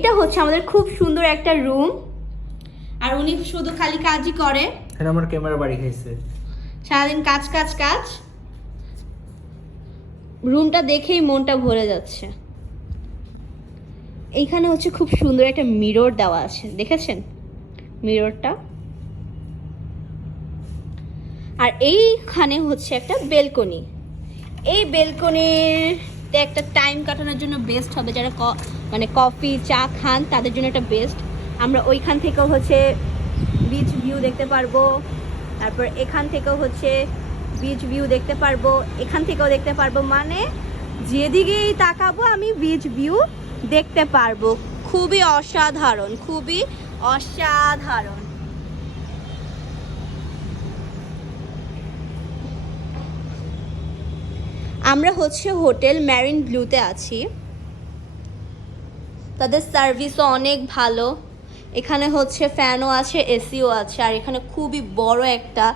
এটা হচ্ছে আমাদের খুব সুন্দর একটা রুম, আর উনি শুধু খালি কাজই করে। এখানে আমার ক্যামেরা বাড়ি খাইছে, সারাদিন কাজ কাজ কাজ। রুমটা দেখেই মনটা ভরে যাচ্ছে। এইখানে হচ্ছে খুব সুন্দর একটা মিরর দেওয়া আছে, দেখেছেন মিররটা? আর এইখানে হচ্ছে একটা বেলকনি। এই বেলকনিতে একটা টাইম কাটানোর জন্য বেস্ট হবে, যারা মানে কফি চা খান তাদের জন্য একটা বেস্ট। আমরা ওইখান থেকেও হচ্ছে বিচ ভিউ দেখতে পারবো, তারপর এখান থেকেও হচ্ছে বিচ ভিউ দেখতে পারবো, এখান থেকেও দেখতে পারবো, মানে যেদিকেই তাকাবো আমি বিচ ভিউ দেখতে পারবো। খুবই অসাধারণ, খুবই অসাধারণ। আমরা হচ্ছে হোটেল ম্যারিন ব্লুতে আছি, তাদের সার্ভিসও অনেক ভালো। এখানে হচ্ছে ফ্যানও আছে, এসিও আছে, আর এখানে খুবই বড় একটা